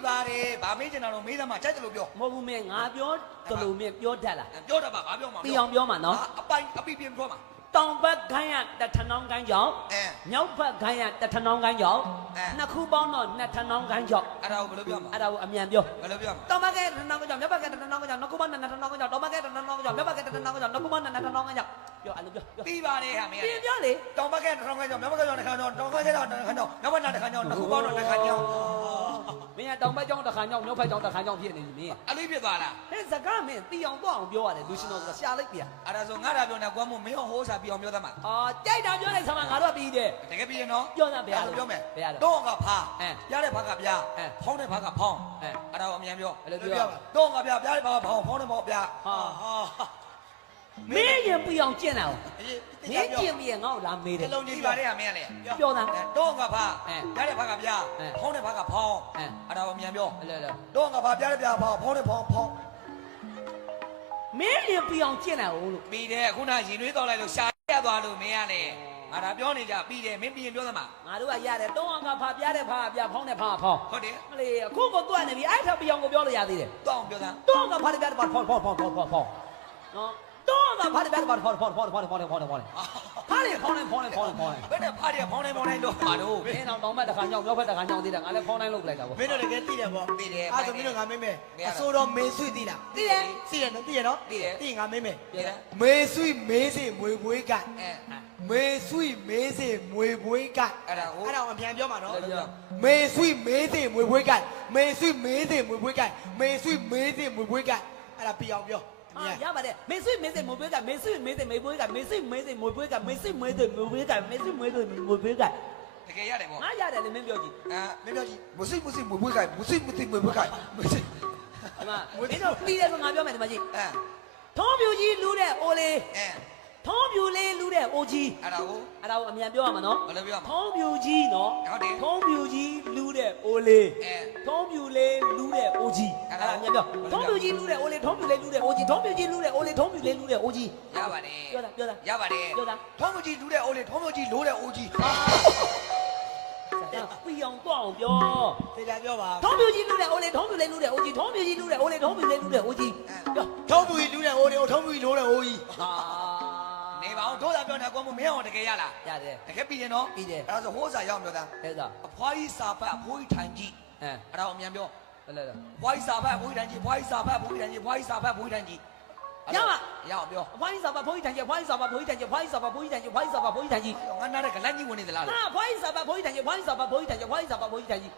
ပြီးပါတယ်ဗာမေးချင်တာတော့မေးသမားကြိုက်တယ်လို့ပြော မဟုတ်ဘူးမင်းငါပြောတလူမင်းပြောတတ်လား ပြောတတ်ပါဘာပြောမှာ ပြီးအောင်ပြောမှာနော် အပိုင်အပိပြင်ပြောမှာ တောင်ဘက်ခိုင်းရတထနောင်းကိုင်းကြောင့်မြောက်ဘက်ခိုင်းရတထနောင်းကိုင်းကြောင့်နှစ်ခုပေါင်းတော့နှစ်ထနောင်းကိုင်းကြောင့် အဲ့ဒါကိုဘယ်လိုပြောမှာ အဲ့ဒါကိုအမြန်ပြော ဘယ်လိုပြောမှာ တောင်ဘက်ကတထနောင်းကိုင်းကြောင့်မြောက်ဘက်ကတထနောင်းကိုင်းကြောင့်နှစ်ခုပေါင်းနှစ်ထနောင်းကိုင်းကြောင့်တောင်ဘက်ကတထနောင်းကိုင်းကြောင့်မြောက်ဘက်ကတထနောင်းကိုင်းကြောင့်နှစ်ခုပေါင်းနှစ်ထနောင်းကိုင်းကြောင့်ပြောအဲ့လိုပြော ပြီးပါတယ်ဟာမင်း ပြင်ပြောလေ တောင်ဘက်ကထောင်ခန်းကြောင့်မြောက်ဘက်ကကြောင့်တစ်ခါကြောင့်တောင်ဘက်ကကြောင့်တစ်ခါကြောင့်မြောက်ဘက်ကတစ်ခါကြောင့်နှစ်ခုပေါင်းတော့တစ်ခါကြောင့် မင်းကတောင်ဘက်ကြောင့်တစ်ခါကြောင့်မြောက်ဘက်ကြောင့်တစ်ခါကြောင့်ဖြစ်နေပြီမင်း အလေးဖြစ်သွားလား ဟဲ့စကားမင်းတီအောင်တော့အောင်ပြောရတယ်လူရှင်တော်ကရှာလိုက်ပြ အဲ့ဒါဆိုငါဒါပြောနေကွာမမင်းဟိုးစားပြီးအောင်ပြောသမှာ ကြိုက်တာပြောလိုက်ဆမ်းမငါတို့ကပြီးတယ် တကယ်ပြီးရင်နော် ပြောတာဘယ်ရလဲ ပြောမယ် ဘယ်ရလဲ တော့ကဖားပြတဲ့ဖားကပြဖောင်းတဲ့ဖားကဖောင်း အဲ့ဒါကိုအမြန်ပြော အဲ့လိုပြော တော့ကပြတဲ့ဖားကဖောင်းဖောင်းတဲ့ဖားကပြ မင်းရင်ပြီးအောင်ကျင့်တာကိုမင်းကျင့်ပြီးရင်ငါ့ကိုလာမေးတယ် တလုံးကြီးပါတယ်ဟာမင်းကလေ ပြောတာ တော့ကဖားပြတဲ့ဖားကပြဖောင်းတဲ့ဖားကဖောင်းအဲ့ဒါကိုအမြန်ပြော အဲ့လို တော့ကဖားပြတဲ့ဖောင်းဖောင်းတဲ့ဖောင်းဖောင်း မင်းရင်ပြီးအောင်ကျင့်တာကိုလို့ ပြီးတယ်ခုနရင်သွေးတောက်လိုက်လို့ရှာရသွားလို့မင်းကလေငါဒါပြောနေကြပြီးတယ်မင်းပြီးရင်ပြောသမှာ ငါတို့ကရတယ်တောင်းအောင်ကဖာပြတဲ့ဖာပြဖောင်းတဲ့ဖာဖောင်း ဟုတ်တယ် မလေးအခုကိုတွတ်နေပြီအဲ့ထပ်ပြီးအောင်ကိုပြောလို့ရသေးတယ် တော့အောင်ပြောသား တောင်းကဖာပြတဲ့ဖာဖောင်းနော်တောင်းကဖာပြတဲ့ဖာဖောင်းဖားလေဖောင်းနေဘယ်နဲ့ဖားတယ်ဖောင်းနေလို့ပါတော့ မင်းတော့တောင်းဘက်တစ်ခါညောင်းမြောက်ဘက်တစ်ခါညောင်းသေးတယ်ငါလည်းဖောင်းတိုင်းလုပ်လိုက်တာပေါ့ မင်းတို့လည်းသိတယ်ပေါ့ ပြီးတယ် အဲ့ဆိုမင်းတို့ငါမင်းမဲအစိုးတော့မေးဆွေသိလား သိတယ် သိတယ်နော်သိရနော် သိတယ် သိငါမင်းမဲ ပြီးတယ် မေးဆွေမေးစေမွေပွေးက အဲ မေးဆွေမေးစေမွေပွေးက အဲ့ဒါကို အဲ့ဒါကိုအပြန်ပြောမှာနော် ပြော မေးဆွေမေးစေမွေပွေးကမေးဆွေမေးစေမွေပွေးကမေးဆွေမေးစေမွေပွေးကအဲ့ဒါပြအောင်ပြော ရပါတယ်မေဆွေမေစေမွေပွေးကမေဆွေမေစေမေပွေးကမေဆွေမေစေမွေပွေးကမေဆွေမေစေမွေပွေးကမေဆွေမေစေမွေပွေးက တကယ်ရတယ်ပေါ့ ငါရတယ်လေမင်းပြောကြည့် မင်းပြောကြည့်မစိမွေပွေးကိုင်မစိမွေပွေးကိုင်မစိ ဒီမှာမင်းတို့ပြီးတယ်ဆိုငါပြောမယ်ဒီမှာကြည့် အဲ ထုံးပြူကြီးလူးတဲ့အိုလေး အဲ ထုံးပြူလေးလူးတဲ့အိုကြီး အဲ့ဒါကို အဲ့ဒါကိုအမြန်ပြောရမှာနော် ဘယ်လိုပြောမှာ ထုံးပြူကြီးနော် ဟုတ်တယ် ထုံးပြူကြီးလူးတဲ့အိုလေး အဲ ထုံးပြူလေးလူးတဲ့အိုကြီး အဲ့ အဲ့ ဒါ ဒါအမြန်ပြော ဘယ်လို ထုံးပြူကြီးလူးတဲ့အိုလေးထုံးပြူလေးလူးတဲ့အိုကြီးထုံးပြူကြီးလူးတဲ့အိုလေးထုံးပြူလေးလူးတဲ့အိုကြီး ရပါတယ် ပြောတာပြောတာ ရပါတယ် ပြောတာ ထုံးမကြီးလူတဲ့အိုးလေးထုံးမကြီးလိုတဲ့အိုးကြီး ပြီးအောင်တော့အောင်ပြော သိကြပြောပါ ထုံးပြူကြီးလူးတဲ့အိုလေးထုံးပြူလေးလူးတဲ့အိုကြီးထုံးပြူကြီးလူးတဲ့အိုလေးထုံးပြူလေးလူးတဲ့အိုကြီးပြော ထုံးပူကြီးလူးတဲ့အိုးတွေကိုထုံးပူကြီးလိုးတဲ့အိုးကြီး ဟာ နေပါအောင်တို့သာပြောနေကွာမမင်းအောင်တကယ်ရလား ရတယ် တကယ်ပြီးတယ်နော် ပြီးတယ် အဲ့ဒါဆိုဟိုးစာရောက်ပြောသား အဲ့ဒါ အဖွားကြီးစာဖတ်အဖိုးကြီးထိုင်ကြည့် အဲ အဲ့ဒါကိုအမြန်ပြော အဲ့လို ဖွားကြီးစာဖတ်အဖိုးကြီးထိုင်ကြည့်ဖွားကြီးစာဖတ်အဖိုးကြီးထိုင်ကြည့်ဖွားကြီးစာဖတ်အဖိုးကြီးထိုင်ကြည့်ရအောင်ပြော အဖွားကြီးစာပါဖိုးကြီးတန်ကြီးဖွားကြီးစာပါဖိုးကြီးတန်ကြီးဖွားကြီးစာပါဖိုးကြီးတန်ကြီးဖွားကြီးစာပါဖိုးကြီးတန်ကြီး ငါနားတဲ့ကလန့်ကြီးဝင်နေသလား ဟာဖွားကြီးစာပါဖိုးကြီးတန်ကြီးဖွားကြီးစာပါဖိုးကြီးတန်ကြီးဖွားကြီးစာပါဖိုးကြီးတန်ကြီး